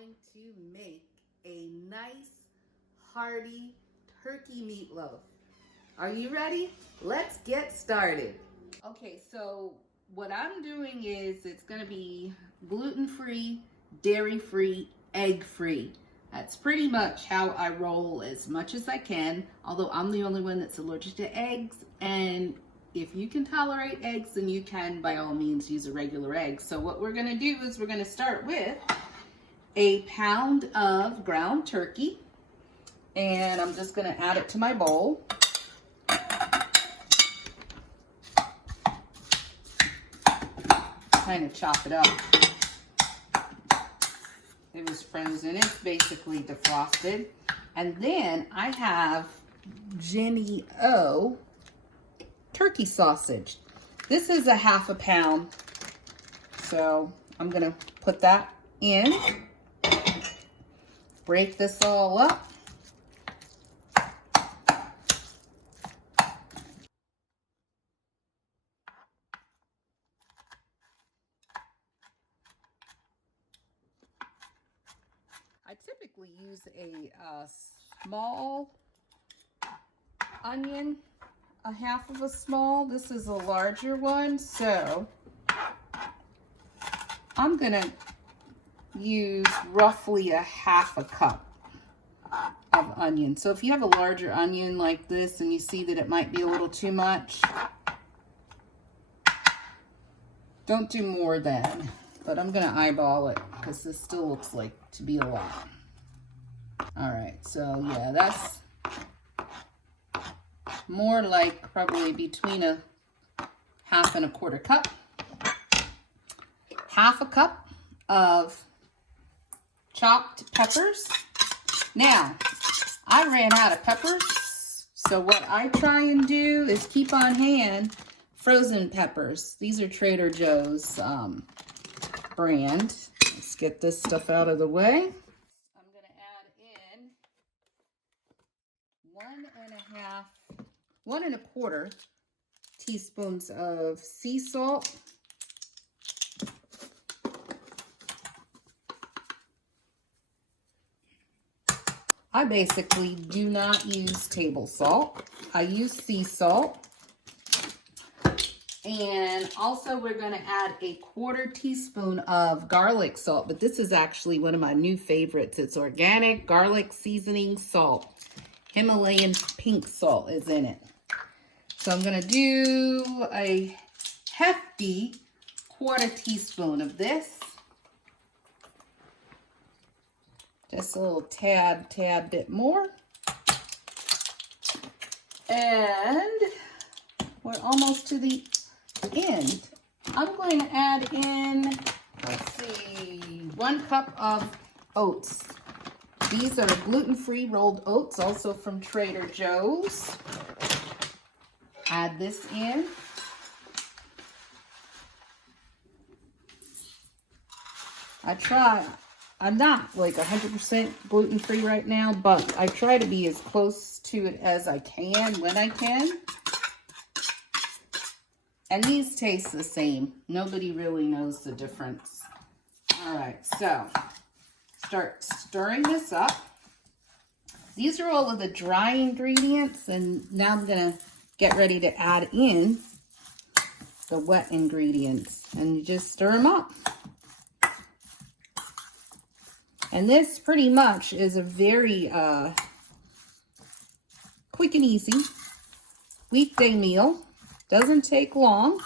going to make a nice, hearty turkey meatloaf. Are you ready? Let's get started. Okay, so what I'm doing is it's going to be gluten-free, dairy-free, egg-free. That's pretty much how I roll as much as I can, although I'm the only one that's allergic to eggs, and if you can tolerate eggs, then you can, by all means, use a regular egg. So what we're gonna do is we're gonna start with a pound of ground turkey, and I'm just gonna add it to my bowl. Kind of chop it up. It was frozen, it's basically defrosted. And then I have Jenny O turkey sausage. This is a half a pound. So I'm gonna put that in, break this all up. I typically use a small onion, a half of a small. This is a larger one, so I'm gonna use roughly a half a cup of onion. So if you have a larger onion like this and you see that it might be a little too much, don't do more than, but I'm gonna eyeball it because this still looks like to be a lot. All right, so yeah, that's more like probably between a half and a quarter cup. Half a cup of chopped peppers. Now, I ran out of peppers, so what I try and do is keep on hand frozen peppers. These are Trader Joe's brand. Let's get this stuff out of the way. I'm gonna add in 1 1/4 teaspoons of sea salt. I basically do not use table salt. I use sea salt. And also we're going to add a 1/4 teaspoon of garlic salt, but this is actually one of my new favorites. It's organic garlic seasoning salt. Himalayan pink salt is in it. So I'm going to do a hefty 1/4 teaspoon of this. Just a little tad bit more. And we're almost to the end. I'm going to add in, let's see, 1 cup of oats. These are gluten-free rolled oats, also from Trader Joe's. Add this in. I'm not like 100% gluten-free right now, but I try to be as close to it as I can when I can. And these taste the same. Nobody really knows the difference. All right, so start stirring this up. These are all of the dry ingredients, and now I'm gonna get ready to add in the wet ingredients. And you just stir them up. And this pretty much is a very quick and easy weekday meal. Doesn't take long.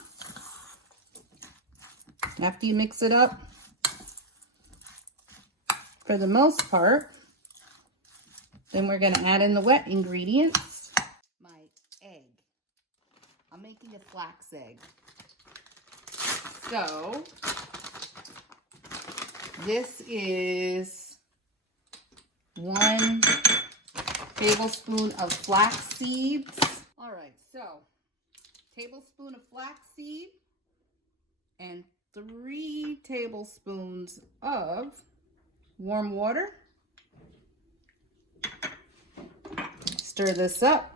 After you mix it up, for the most part, then we're going to add in the wet ingredients. My egg. I'm making a flax egg. So this is 1 tablespoon of flax seeds. All right, so tablespoon of flax seed and 3 tablespoons of warm water. Stir this up.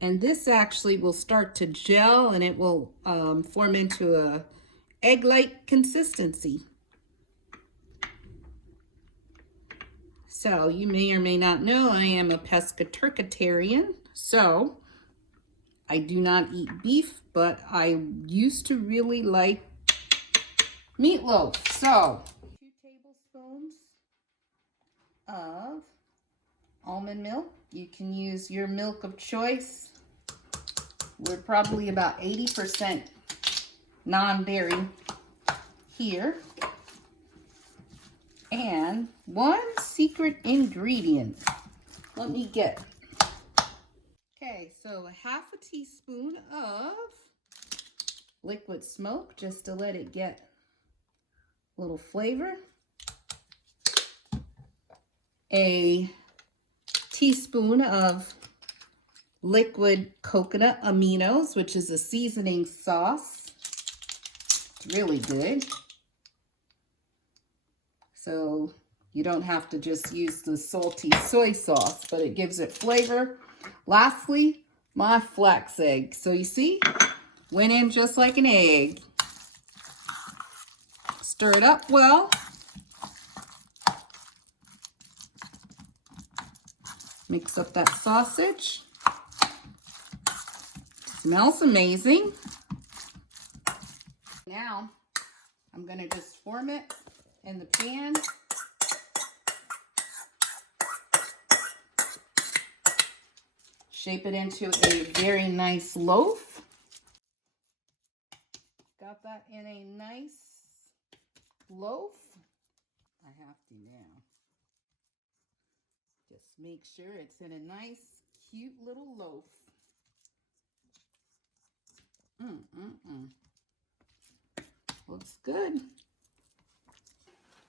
And this actually will start to gel, and it will form into egg-like consistency. So you may or may not know I am a pescatarian, so I do not eat beef, but I used to really like meatloaf. So 2 tablespoons of almond milk. You can use your milk of choice. We're probably about 80% non-dairy here. And 1 secret ingredient. Let me get. Okay, so 1/2 teaspoon of liquid smoke, just to let it get a little flavor. A teaspoon of liquid coconut aminos, which is a seasoning sauce. It's really good. So you don't have to just use the salty soy sauce, but it gives it flavor. Lastly, my flax egg. So you see, went in just like an egg. Stir it up well. Mix up that sausage. Smells amazing. Now, I'm gonna just form it in the pan. Shape it into a very nice loaf. Got that in a nice loaf. I have to now. Just make sure it's in a nice, cute little loaf. Looks good.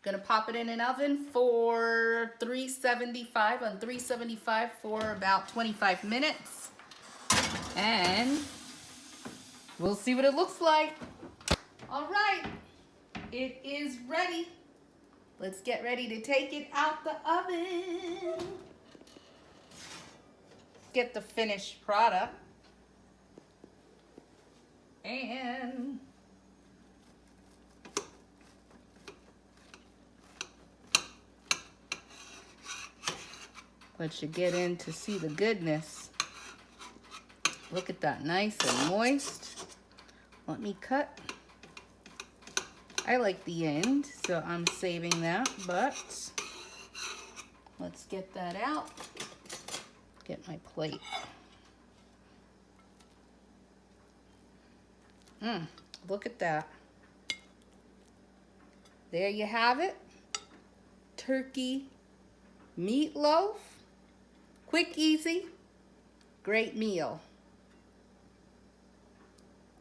Gonna pop it in an oven for 375 on 375 for about 25 minutes. And we'll see what it looks like. All right, it is ready. Let's get ready to take it out the oven. Get the finished product. And let you get in to see the goodness. Look at that, nice and moist. Let me cut. I like the end, so I'm saving that, but let's get that out. Get my plate. Look at that. There you have it. Turkey meatloaf. Quick, easy, great meal.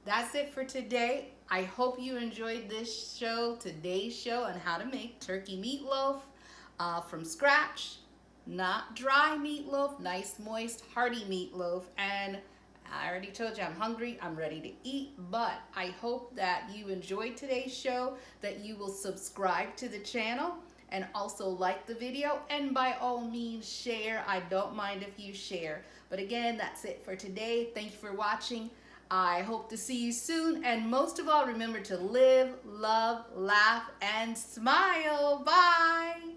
That's it for today. I hope you enjoyed this show, today's show on how to make turkey meatloaf from scratch. Not dry meatloaf, nice, moist, hearty meatloaf. And I already told you I'm hungry, I'm ready to eat, but I hope that you enjoyed today's show, that you will subscribe to the channel and also like the video, and by all means share. I don't mind if you share. But again, that's it for today. Thank you for watching. I hope to see you soon, and most of all, remember to live, love, laugh, and smile. Bye.